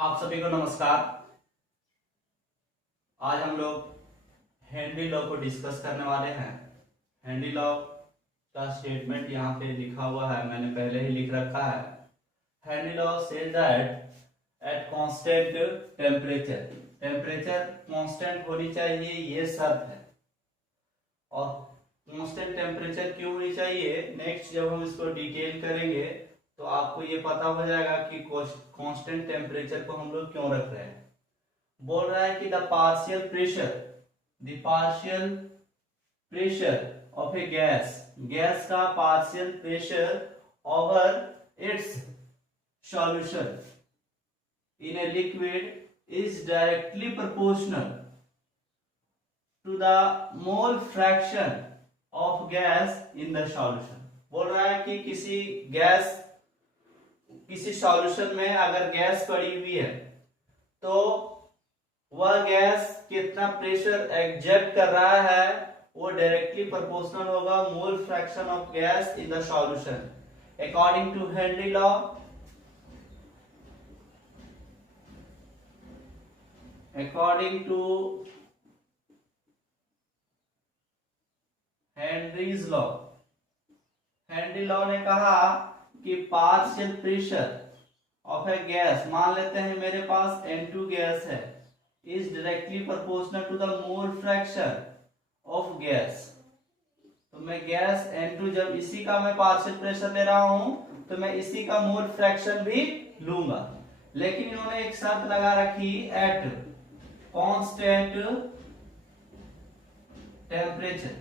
आप सभी को नमस्कार। आज हम लोग हेनरी लॉ को डिस्कस करने वाले हैं। हेनरी लॉ का स्टेटमेंट यहाँ पे लिखा हुआ है, मैंने पहले ही लिख रखा है। Henry law says that at constant temperature, temperature constant होनी चाहिए, ये शर्त है। और कांस्टेंट टेम्परेचर क्यों होनी चाहिए, नेक्स्ट जब हम इसको डिटेल करेंगे तो आपको ये पता हो जाएगा कि कांस्टेंट टेम्परेचर को हम लोग क्यों रख रहे हैं। बोल रहा है कि the partial pressure of a gas, gas का partial pressure over its solution in a liquid is directly proportional to the mole fraction of gas in the solution. बोल रहा है कि किसी सॉल्यूशन में अगर गैस पड़ी हुई है तो वह गैस कितना प्रेशर एग्जर्ट कर रहा है वो डायरेक्टली प्रोपोर्शनल होगा mole fraction of gas in the solution. According to Henry law, according to Henry's law, Henry law ने कहा कि partial pressure of a gas, मान लेते हैं मेरे पास N2 गैस है, is directly proportional to the mole fraction of gas. तो मैं गैस N2 जब इसी का मैं पार्शियल प्रेशर ले रहा हूं तो मैं इसी का मोल फ्रैक्शन भी लूंगा, लेकिन इन्होंने एक शर्त लगा रखी एट कांस्टेंट टेम्परेचर।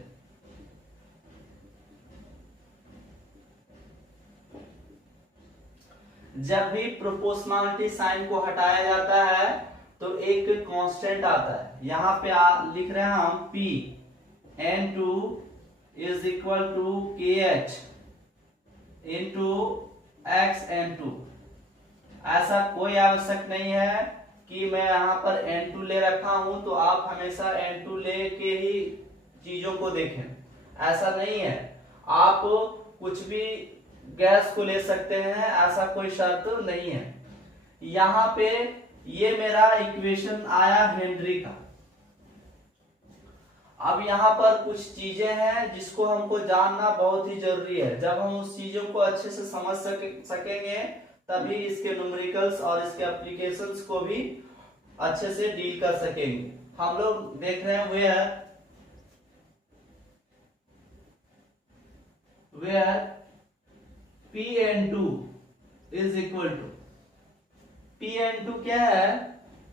जब भी प्रोपोर्शनलिटी साइन को हटाया जाता है तो एक कांस्टेंट आता है, यहां पे लिख रहे हैं हम P N2 is equal to KH into XN2। ऐसा कोई आवश्यक नहीं है कि मैं यहां पर N2 ले रखा हूं तो आप हमेशा N2 ले के ही चीजों को देखें, ऐसा नहीं है। आप कुछ भी गैस को ले सकते हैं, ऐसा कोई शर्त नहीं है। यहां पे ये मेरा इक्वेशन आया हेनरी का। अब यहां पर कुछ चीजें हैं जिसको हमको जानना बहुत ही जरूरी है। जब हम उस चीजों को अच्छे से समझ सकेंगे तभी इसके न्यूमेरिकल्स और इसके एप्लीकेशंस को भी अच्छे से डील कर सकेंगे। हम लोग देख रहे हैं where PN2 is equal to, PN2 क्या है,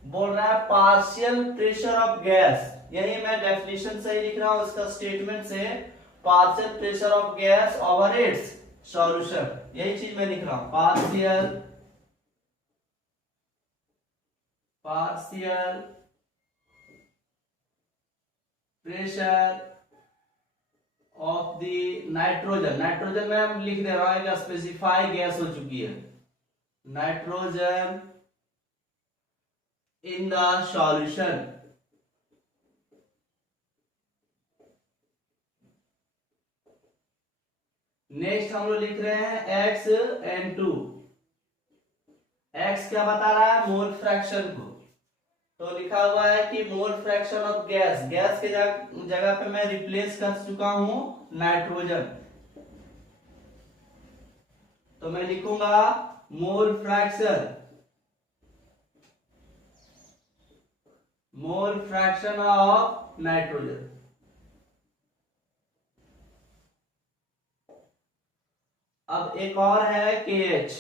बोल रहा है पार्शियल प्रेशर ऑफ गैस। यही मैं डेफिनेशन से ही लिख रहा हूं इसका स्टेटमेंट से, partial pressure of gas over its solution, यही चीज मैं लिख रहा हूं। Partial pressure of the nitrogen, nitrogen में हम लिख दे रहा है कि स्पेसिफाई गैस हो चुकी है, nitrogen in the solution. Next हम लोग लिख रहे हैं XN2। X क्या बता रहा है, मोल फ्रैक्शन को। तो लिखा हुआ है कि मोल फ्रैक्शन ऑफ गैस, गैस के जगह पे मैं रिप्लेस कर चुका हूं नाइट्रोजन, तो मैं लिखूंगा मोल फ्रैक्शन ऑफ नाइट्रोजन। अब एक और है KH,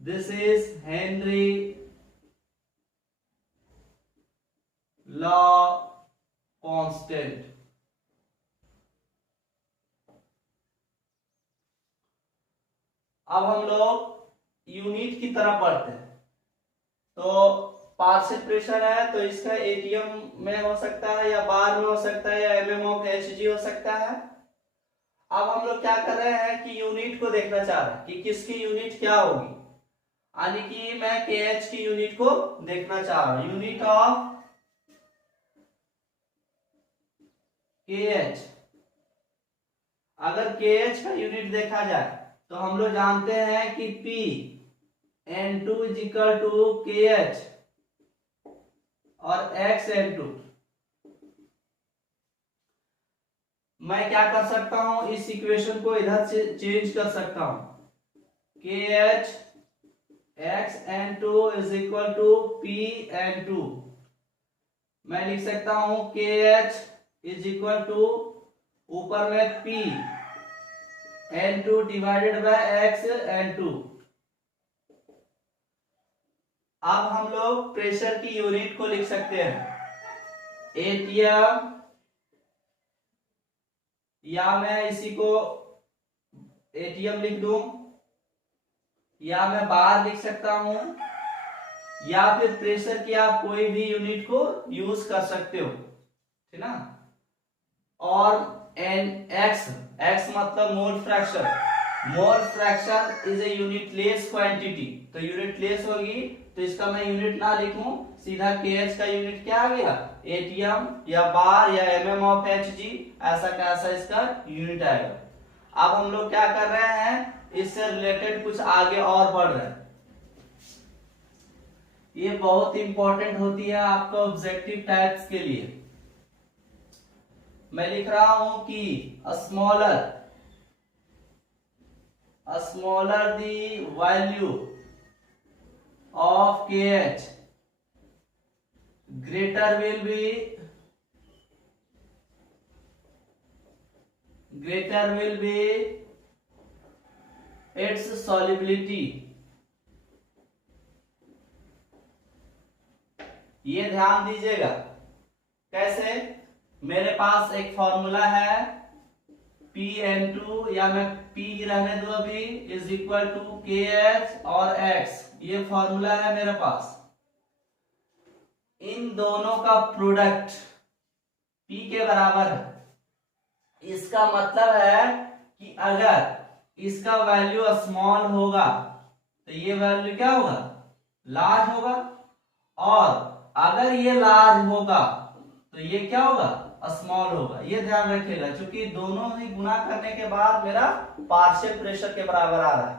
this is Henry law constant. अब हम लोग यूनिट की तरफ बढ़ते हैं। तो पार्शियल प्रेशर है तो इसका ATM में हो सकता है या बार में हो सकता है या mm ऑफ Hg हो सकता है। अब हम लोग क्या कर रहे हैं कि यूनिट को देखना चाह रहे हैं कि किसकी यूनिट क्या होगी, यानी कि मैं KH की यूनिट को देखना चाह रहा हूं। यूनिट ऑफ KH, अगर KH का यूनिट देखा जाए तो हम लोग जानते हैं कि P N2 is equal to KH और X N2। मैं क्या कर सकता हूं, इस इक्वेशन को इधर से चेंज कर सकता हूं। KH X N2 is equal to P N2। मैं लिख सकता हूं KH इज इक्वल टू ऊपर में P N2 divided by X N2। अब हम लोग प्रेशर की यूनिट को लिख सकते हैं एटीएम, या मैं इसी को एटीएम लिख दूं, या मैं बार लिख सकता हूं, या फिर प्रेशर की आप कोई भी यूनिट को यूज कर सकते हो, ठीक ना। और एन एक्स, एक्स मतलब mole fraction. Mole fraction is a unitless quantity, तो यूनिटलेस होगी तो इसका मैं यूनिट ना लिखूं, सीधा KH का यूनिट क्या आ गया, एटीएम या बार या mm ऑफ Hg, ऐसा कैसा इसका यूनिट आएगा। अब हम लोग क्या कर रहे हैं, इससे रिलेटेड कुछ आगे और बढ़ रहे हैं। ये बहुत इंपॉर्टेंट होती है आपका ऑब्जेक्टिव टाइप्स के लिए। मैं लिख रहा हूं कि smaller the value of KH, greater will be its solubility। ये ध्यान दीजिएगा। कैसे, मेरे पास एक फॉर्मूला है PN2, या मैं P रहने दो अभी, इज इक्वल टू KH और X, ये फॉर्मूला है मेरे पास। इन दोनों का प्रोडक्ट P के बराबर है। इसका मतलब है कि अगर इसका वैल्यू स्मॉल होगा तो ये वैल्यू क्या होगा, लार्ज होगा, और अगर ये लार्ज होगा तो ये क्या होगा, स्मॉल होगा। ये ध्यान रखिएगा, क्योंकि दोनों ही गुना करने के बाद मेरा पार्शियल प्रेशर के बराबर आ रहा है।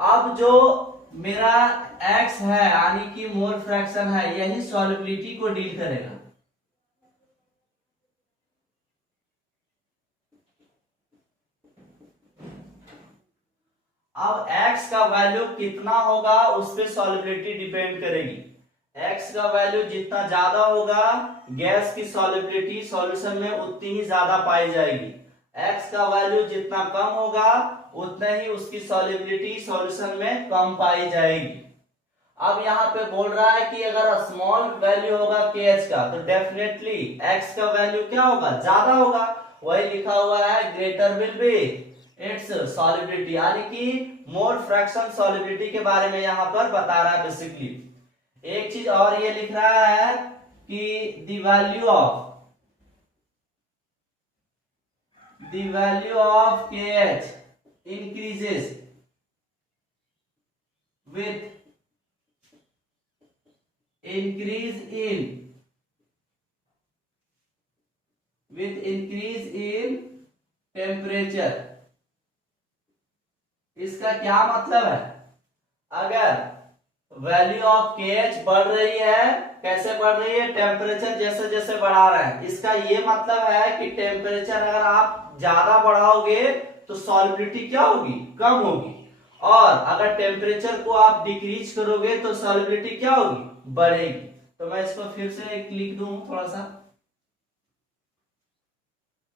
अब जो मेरा X है यानी कि मोल फ्रैक्शन है, यही सॉल्युबिलिटी को डील करेगा। अब X का वैल्यू कितना होगा उस पर सॉल्युबिलिटी डिपेंड करेगी। X का वैल्यू जितना ज्यादा होगा, गैस की सॉल्युबिलिटी सॉल्यूशन में उतनी ही ज्यादा पाई जाएगी। X का वैल्यू जितना कम होगा उतना ही उसकी सॉल्युबिलिटी सॉल्यूशन में कम पाई जाएगी। अब यहाँ पे बोल रहा है कि अगर स्मॉल वैल्यू होगा KH का तो डेफिनेटली X का वैल्यू क्या होगा, ज्यादा होगा। वही लिखा हुआ है greater will be it's solubility, यानी कि मोल फ्रैक्शन सॉल्युबिलिटी के बारे में यहाँ पर बता रहा है बेसिकली। एक चीज और ये लिख रहा है कि the value of KH increases with increase in temperature. इसका क्या मतलब है, अगर वैल्यू ऑफ KH बढ़ रही है, कैसे बढ़ रही है, टेम्परेचर जैसे जैसे बढ़ा रहे हैं, इसका ये मतलब है कि टेम्परेचर अगर आप ज्यादा बढ़ाओगे तो सॉल्युबिलिटी क्या होगी, कम होगी, और अगर टेम्परेचर को आप डिक्रीज करोगे तो सॉल्युबिलिटी क्या होगी, बढ़ेगी। तो मैं इसको फिर से एक लिख दूं, थोड़ा सा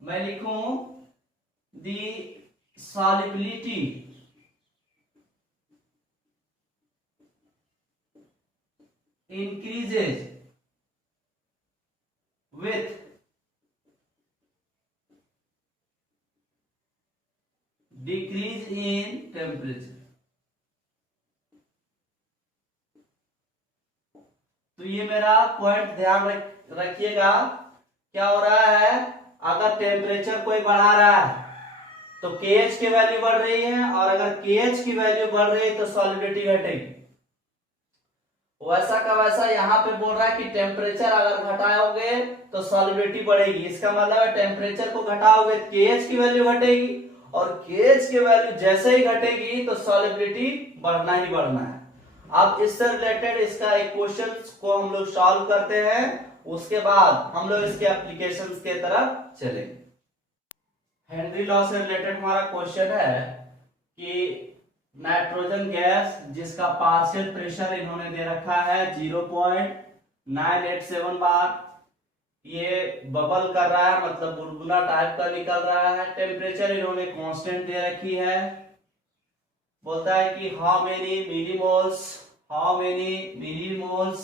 मैं लिखूं दी solubility increases with decrease in temperature। तो ये मेरा पॉइंट ध्यान रखिएगा। क्या हो रहा है, अगर टेम्परेचर कोई बढ़ा रहा है तो KH की वैल्यू बढ़ रही है, और अगर KH की वैल्यू बढ़ रही है तो सॉल्युबिलिटी घटेगी। वैसा का वैसा यहाँ पे बोल रहा है कि टेम्परेचर अगर घटाओगे तो सॉल्युबिलिटी बढ़ेगी। इसका मतलब है टेम्परेचर को घटाओगे KH की वैल्यू घटेगी, और केएच की वैल्यू जैसे ही घटेगी तो सॉल्युबिलिटी बढ़ना ही बढ़ना है। अब इससे रिलेटेड इसका एक क्वेश्चन को हम लोग सॉल्व करते हैं, उसके बाद हम लोग इसके एप्लीकेशंस के तरफ चलेंगे। हेनरी लॉ से रिलेटेड हमारा क्वेश्चन है कि नाइट्रोजन गैस जिसका पार्शियल प्रेशर इन्होंने दे रखा है 0.987 बार, ये बबल कर रहा है, मतलब बुलबुला टाइप का निकल रहा है। टेम्परेचर इन्होंने कांस्टेंट दे रखी है। बोलता है कि how many millimoles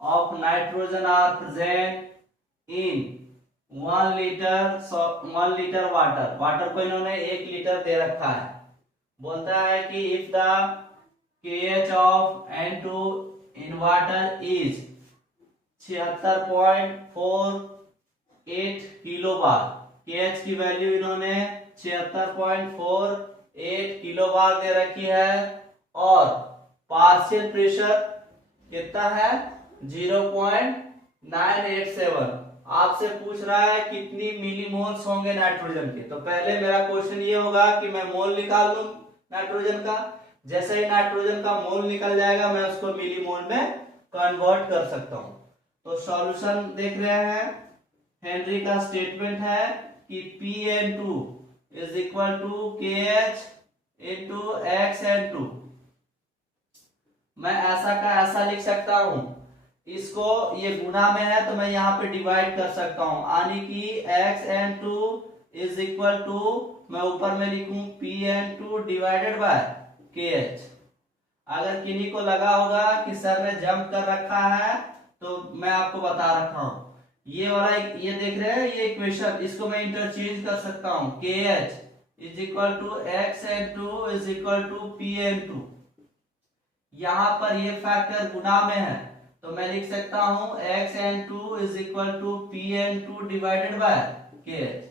of nitrogen are present in 1 litre water को इन्होंने 1 लीटर दे रखा है। बोलता है कि if the KH of N2 in water is 76.48 kilo bar, KH की वैल्यू इन्होंने 76.48 किलो बार दे रखी है, और पार्शियल प्रेशर कितना है 0.987। आपसे पूछ रहा है कितनी मिलीमोल्स होंगे नाइट्रोजन के। तो पहले मेरा क्वेश्चन ये होगा कि मैं मोल निकाल लूं नाइट्रोजन का। जैसे ही नाइट्रोजन का मोल निकल जाएगा मैं उसको मिलीमोल में कन्वर्ट कर सकता हूं। तो सॉल्यूशन देख रहे हैं, हेनरी का स्टेटमेंट है कि Pn2 is equal to KH into XN2। मैं ऐसा का ऐसा लिख सकता हूं, इसको ये गुणा में है तो मैं यहाँ पे डिवाइड कर सकता हूं, यानी कि XN2 इज इक्वल टू, मैं ऊपर में लिखूं Pn2 डिवाइडेड बाय KH। अगर किन्हीं को लगा होगा कि सर ने जंप कर रखा है तो मैं आपको बता रखा हूं, ये वाला ये देख रहे हैं ये इक्वेशन, इसको मैं इंटरचेंज कर सकता हूं। KH is equal to XN2 is equal to Pn2। यहां पर ये फैक्टर गुणा में है तो मैं लिख सकता हूं XN2 is equal to Pn2 divided by KH।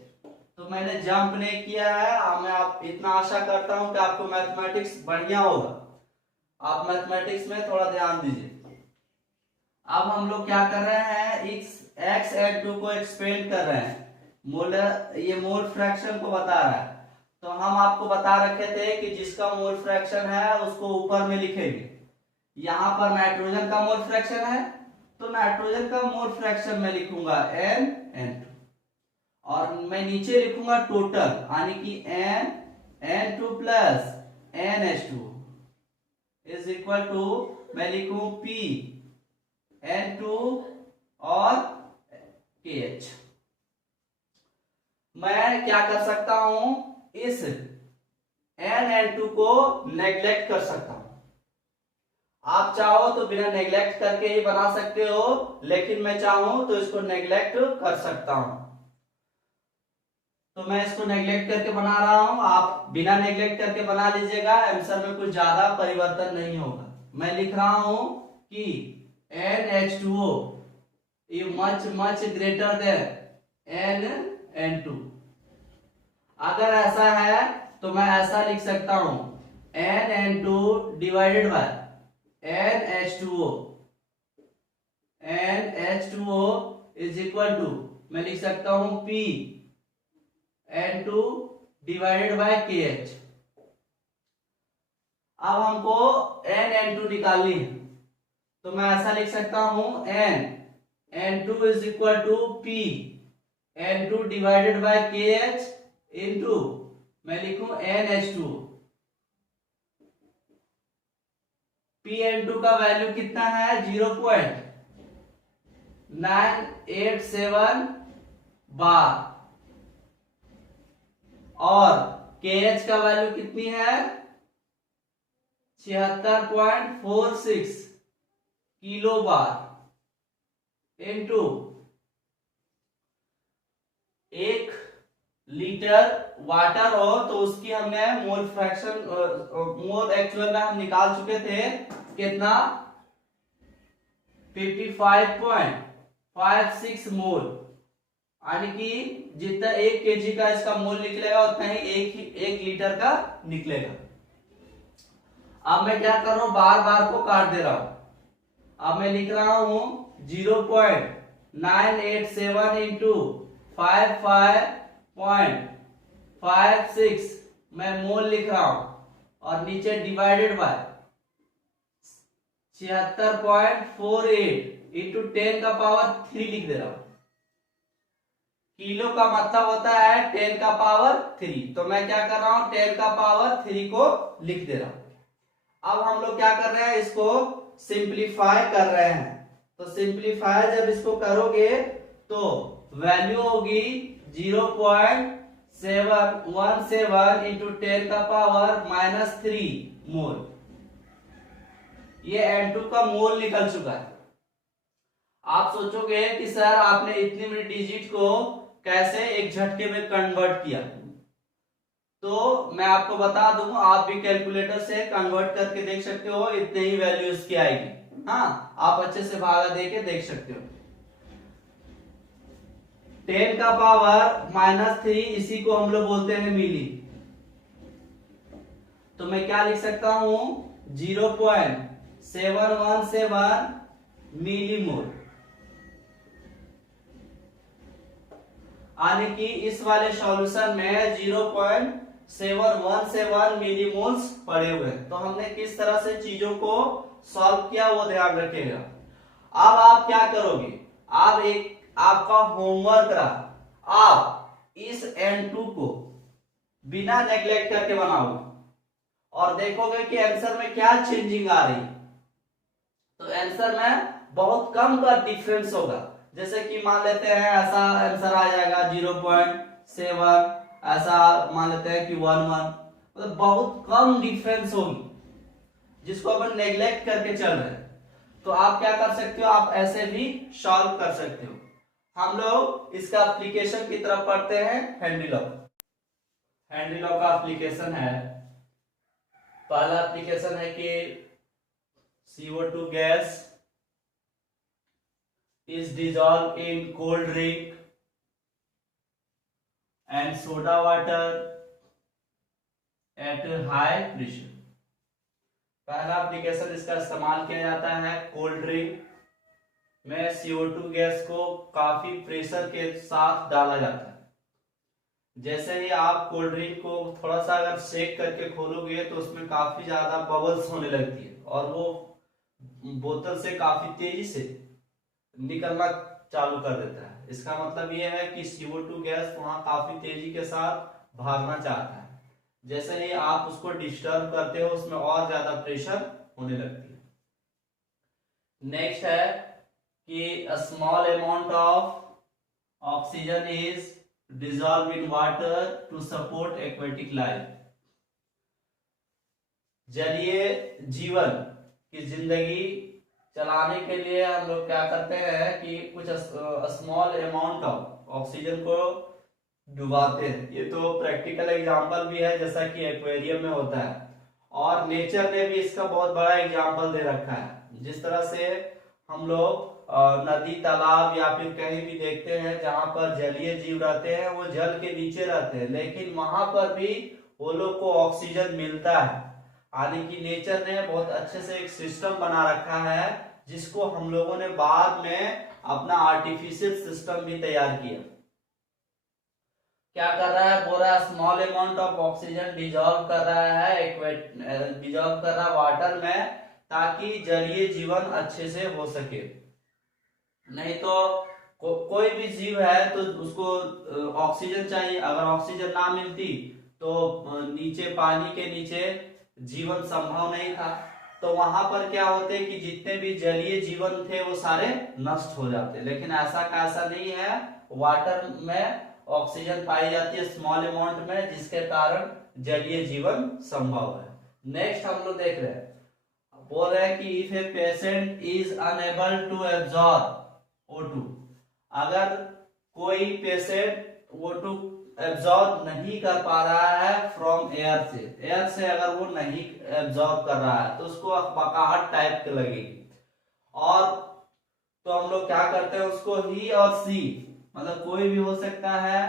तो मैंने जंप नहीं किया है। मैं आप इतना आशा करता हूं कि आपको मैथमेटिक्स बढ़िया होगा, आप मैथमेटिक्स में थोड़ा ध्यान दीजिए। अब हम लोग क्या कर रहे हैं, XN2 को एक्सपेंड कर रहे हैं, ये मोल फ्रैक्शन को बता रहा है। तो हम आपको बता रखे थे कि जिसका मोल फ्रैक्शन है उसको ऊपर में लिखेंगे। यहां पर नाइट्रोजन का मोल फ्रैक्शन है तो नाइट्रोजन का मोल फ्रैक्शन में लिखूंगा N2, और मैं नीचे लिखूंगा टोटल, यानी कि N2 plus NH2 is equal to, मैं लिखूं P(N2) और KH। मैं क्या कर सकता हूं, इस N(N2) को नेग्लेक्ट कर सकता हूं। आप चाहो तो बिना नेग्लेक्ट करके ही बना सकते हो, लेकिन मैं चाहूं तो इसको नेग्लेक्ट कर सकता हूं। तो मैं इसको नेग्लेक्ट करके बना रहा हूं, आप बिना नेग्लेक्ट करके बना लीजिएगा, आंसर में कुछ ज्यादा परिवर्तन नहीं होगा। मैं लिख रहा हूं कि NH2O is much greater than N(N2). अगर ऐसा है तो मैं ऐसा लिख सकता हूं N(N2) divided by NH2O। NH2O is equal to, मैं लिख सकता हूं P(N2) डिवाइडेड बाय KH। अब हमको N(N2) निकालनी है तो मैं ऐसा लिख सकता हूं N(N2) is equal to P(N2) divided by KH into, मैं लिखूं NH2। Pn2 का वैल्यू कितना है 0.987 बार, और KH का वैल्यू कितनी है 76.46 kilo bar into 1 litre water हो तो उसकी हमने मोल फ्रैक्शन, मोल एक्चुअल में हम निकाल चुके थे कितना 55.56 मोल, यानी कि जितना 1 kg का इसका मोल निकलेगा उतना ही 1 लीटर का निकलेगा। अब मैं क्या कर रहा हूं, बार बार को काट दे रहा हूं। अब मैं लिख रहा हूं 0.987 इंटू 55.56 0.56 मैं मोल लिख रहा हूं और नीचे डिवाइडेड बाय 76.48 इंटू 10 का पावर 3 लिख दे रहा हूं। किलो का मतलब होता है 10 का पावर 3, तो मैं क्या कर रहा हूं 10 का पावर 3 को लिख दे रहा हूं। अब हम लोग क्या कर रहे हैं, इसको सिंप्लीफाई कर रहे हैं। तो सिंप्लीफाई जब इसको करोगे तो वैल्यू होगी 0.717 इंटू 10 का पावर -3 मोल। ये N2 का मोल निकल चुका है। आप सोचोगे कि सर आपने इतनी बड़ी डिजिट को कैसे एक झटके में कन्वर्ट किया, तो मैं आपको बता दूं, आप भी कैलकुलेटर से कन्वर्ट करके देख सकते हो, इतने ही वैल्यू इसकी आएगी। हाँ, आप अच्छे से भागा देके देख सकते हो। 10 का पावर -3 इसी को हम लोग बोलते हैं मिली। तो मैं क्या लिख सकता हूं 0.717 मिलीमोल। यानी कि इस वाले सॉल्यूशन में 0.717 मिलीमोल्स पड़े हुए हैं। तो हमने किस तरह से चीजों को सॉल्व किया वो ध्यान रखिएगा। अब आप क्या करोगे, आप आपका होमवर्क रहा, आप इस N2 को बिना नेग्लेक्ट करके बनाओगे और देखोगे कि आंसर में क्या चेंजिंग आ रही। तो आंसर में बहुत कम का डिफरेंस होगा। जैसे कि मान लेते हैं ऐसा आंसर आ जाएगा 0.7, ऐसा मान लेते हैं कि 11, मतलब बहुत कम डिफरेंस होगी जिसको अपन नेग्लेक्ट करके चल रहे हैं। तो आप क्या कर सकते हो, आप ऐसे भी सॉल्व कर सकते हो। हम लोग इसका एप्लीकेशन की तरफ पढ़ते हैं। हेनरी लॉ का एप्लीकेशन है। पहला एप्लीकेशन है कि CO2 gas is dissolved in cold drink and soda water at high pressure। पहला एप्लीकेशन इसका इस्तेमाल किया जाता है कोल्ड ड्रिंक में CO2 गैस को काफी प्रेशर के साथ डाला जाता है। जैसे ही आप कोल्ड ड्रिंक को थोड़ा सा अगर शेक करके खोलोगे तो उसमें काफी ज्यादा बबल्स होने लगती है और वो बोतल से काफी तेजी से निकलना चालू कर देता है। इसका मतलब ये है कि CO2 गैस वहां काफी तेजी के साथ भागना चाहता है। जैसे ही आप उसको डिस्टर्ब करते हो उसमें और ज्यादा प्रेशर होने लगती है। नेक्स्ट है कि a small amount of oxygen is dissolved in water to support aquatic life। जलीय जीवन की जिंदगी चलाने के लिए हम लोग क्या करते हैं कि कुछ स्मॉल अमाउंट ऑफ ऑक्सीजन को डुबाते हैं। ये तो प्रैक्टिकल एग्जांपल भी है जैसा कि एक्वेरियम में होता है, और नेचर ने भी इसका बहुत बड़ा एग्जांपल दे रखा है। जिस तरह से हम लोग नदी तालाब या फिर कहीं भी देखते हैं जहां पर जलीय जीव रहते हैं, वो जल के नीचे रहते हैं, लेकिन वहां पर भी वो लोग को ऑक्सीजन मिलता है। यानी कि नेचर ने बहुत अच्छे से एक सिस्टम बना रखा है जिसको हम लोगों ने बाद में अपना आर्टिफिशियल सिस्टम भी तैयार किया। क्या कर रहा है, बोल रहा है small amount of oxygen dissolve कर रहा है वाटर में, ताकि जलीय जीवन अच्छे से हो सके। नहीं तो कोई भी जीव है तो उसको ऑक्सीजन चाहिए। अगर ऑक्सीजन ना मिलती तो नीचे पानी के नीचे जीवन संभव नहीं था। तो वहां पर क्या होते कि जितने भी जलीय जीवन थे वो सारे नष्ट हो जाते। लेकिन ऐसा कैसा नहीं है, वाटर में ऑक्सीजन पाई जाती है स्मॉल अमाउंट में, जिसके कारण जलीय जीवन संभव है। नेक्स्ट हम लोग देख रहे हैं, बोल रहे हैं कि if a patient is unable to absorb O2, अगर कोई पेशेंट O2 एब्जॉर्ब नहीं कर पा रहा है फ्रॉम एयर से अगर वो नहीं एब्जॉर्ब कर रहा है तो उसको अकबकाहट टाइप की लगेगी। और तो हम लोग क्या करते हैं, उसको ही और सी, मतलब कोई भी हो सकता है,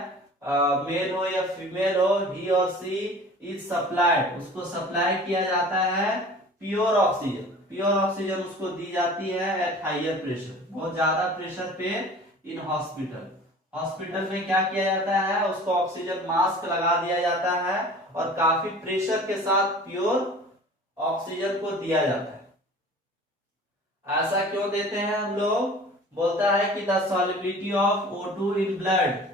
मेल हो या फीमेल हो, ही और सी इज सप्लाइड, उसको सप्लाई किया जाता है प्योर ऑक्सीजन उसको दी जाती है एट हायर प्रेशर, बहुत ज्यादा प्रेशर पे इन हॉस्पिटल। हॉस्पिटल में क्या किया जाता है, उसको ऑक्सीजन मास्क लगा दिया जाता है और काफी प्रेशर के साथ प्योर ऑक्सीजन को दिया जाता है। ऐसा क्यों देते हैं हम लोग? बोलता है कि the solubility of O2 in blood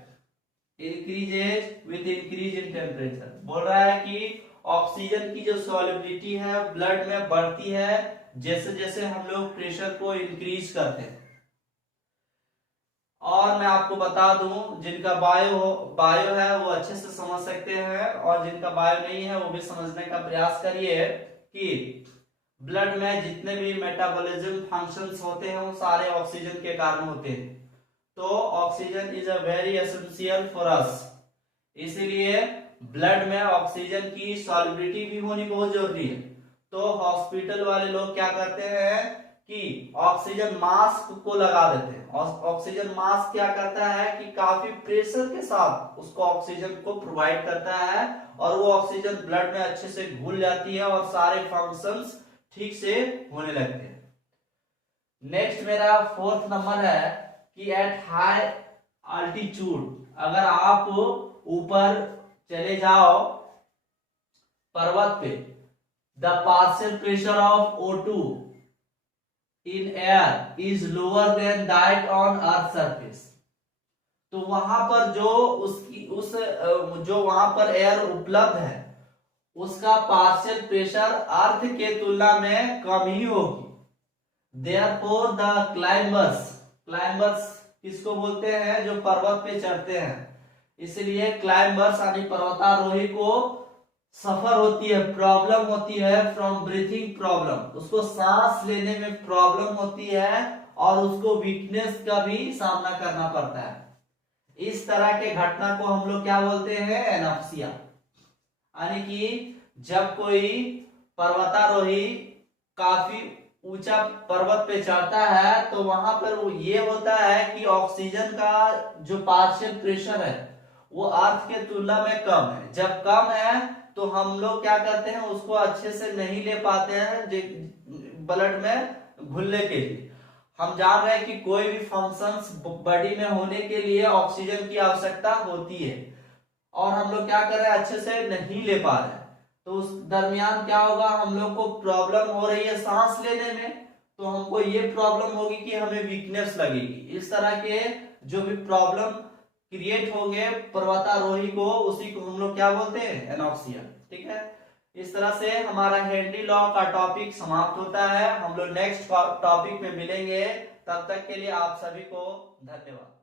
increases with increase in temperature. बोल रहा है कि ऑक्सीजन की जो सॉल्युबिलिटी है ब्लड में बढ़ती है जैसे जैसे हम लोग प्रेशर को इंक्रीज करते हैं। और मैं आपको बता दूं, जिनका बायो है वो अच्छे से समझ सकते हैं, और जिनका बायो नहीं है वो भी समझने का प्रयास करिए कि ब्लड में जितने भी मेटाबॉलिज्म फंक्शंस होते हैं वो सारे ऑक्सीजन के कारण होते हैं। तो oxygen is a very essential for us, इसीलिए ब्लड में ऑक्सीजन की सॉल्युबिलिटी भी होनी बहुत जरूरी है। तो हॉस्पिटल वाले लोग क्या करते हैं कि ऑक्सीजन मास्क को लगा देते हैं। ऑक्सीजन मास्क क्या करता है कि काफी प्रेशर के साथ उसको ऑक्सीजन को प्रोवाइड करता है और वो ऑक्सीजन ब्लड में अच्छे से घुल जाती है और सारे फंक्शंस ठीक से होने लगते हैं। नेक्स्ट मेरा 4th नंबर है कि एट हाई अल्टीट्यूड, अगर आप ऊपर चले जाओ पर्वत पे, the partial pressure of O2 in air is lower than that on earth surface. तो वहां पर जो जो वहां पर एयर उपलब्ध है उसका पार्शियल प्रेशर अर्थ के तुलना में कम ही होगी। देयरफॉर द क्लाइंबर्स किसको बोलते हैं? जो पर्वत पे चढ़ते हैं। इसलिए क्लाइंबर्स यानी पर्वतारोही को सफर होती है, प्रॉब्लम होती है फ्रॉम ब्रीथिंग प्रॉब्लम, उसको सांस लेने में प्रॉब्लम होती है और उसको वीकनेस का भी सामना करना पड़ता है। इस तरह के घटना को हम लोग क्या बोलते हैं? एनॉक्सिया। यानी कि जब कोई पर्वतारोही काफी ऊंचा पर्वत पे चढ़ता है तो वहां पर वो ये होता है कि ऑक्सीजन का जो पार्शियल प्रेशर है वो अर्थ के तुलना में कम है। जब कम है तो हम लोग क्या करते हैं, उसको अच्छे से नहीं ले पाते हैं ब्लड में घुलने के लिए। हम जान रहे हैं कि कोई भी फंक्शंस बॉडी में होने के लिए ऑक्सीजन की आवश्यकता होती है और हम लोग क्या कर रहे हैं, अच्छे से नहीं ले पा रहे हैं। तो उस दरमियान क्या होगा, हम लोग को प्रॉब्लम हो रही है सांस लेने में, तो हमको ये प्रॉब्लम होगी कि हमें वीकनेस लगेगी। इस तरह के जो भी प्रॉब्लम क्रिएट होंगे पर्वतारोही को, उसी को हम लोग क्या बोलते हैं? एनॉक्सिया। ठीक है, इस तरह से हमारा हेनरी लॉ का टॉपिक समाप्त होता है। हम लोग नेक्स्ट टॉपिक में मिलेंगे, तब तक के लिए आप सभी को धन्यवाद।